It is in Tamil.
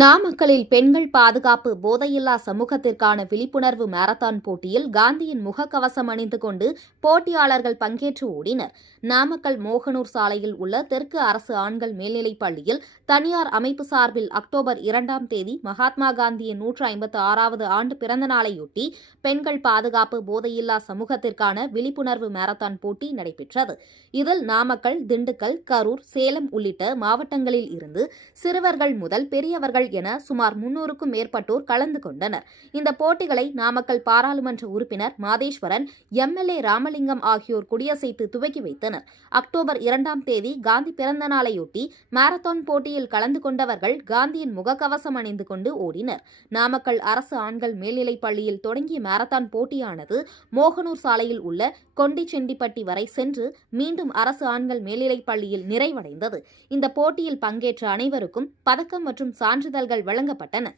நாமக்கலில் பெண்கள் பாதுகாப்பு போதையில்லா சமூகத்திற்கான விழிப்புணர்வு மாரத்தான் போட்டியில் காந்தியின் முகக்கவசம் அணிந்து கொண்டு போட்டியாளர்கள் பங்கேற்று ஓடினர். நாமக்கல் மோகனூர் சாலையில் உள்ள தெற்கு அரசு ஆண்கள் மேல்நிலைப் பள்ளியில் தனியார் அமைப்பு சார்பில் அக்டோபர் 2ஆம் தேதி மகாத்மா காந்தியின் 156வது ஆண்டு பிறந்த நாளையொட்டி பெண்கள் பாதுகாப்பு போதையில்லா சமூகத்திற்கான விழிப்புணர்வு மாரத்தான் போட்டி நடைபெற்றது. இதில் நாமக்கல், திண்டுக்கல், கரூர், சேலம் உள்ளிட்ட மாவட்டங்களில் இருந்து சிறுவர்கள் முதல் பெரியவர்கள் என சுமார் 300க்கும் மேற்பட்டோர் கலந்து கொண்டனர். இந்த போட்டிகளை நாமக்கல் பாராளுமன்ற உறுப்பினர் மாதேஸ்வரன், எம்எல்ஏ ராமலிங்கம் ஆகியோர் கொடியசைத்து துவக்கி வைத்தனர். அக்டோபர் 2ஆம் தேதி காந்தி பிறந்த நாளையொட்டி மாரத்தான் போட்டியில் கலந்து கொண்டவர்கள் காந்தியின் முகக்கவசம் அணிந்து கொண்டு ஓடினர். நாமக்கல் அரசு ஆண்கள் மேல்நிலைப் பள்ளியில் தொடங்கிய மாரத்தான் போட்டியானது மோகனூர் சாலையில் உள்ள கொண்டிச்செண்டிப்பட்டி வரை சென்று மீண்டும் அரசு ஆண்கள் மேல்நிலைப் பள்ளியில் நிறைவடைந்தது. இந்த போட்டியில் பங்கேற்ற அனைவருக்கும் பதக்கம் மற்றும் சான்றிதழ்கள் வழங்கப்பட்டன.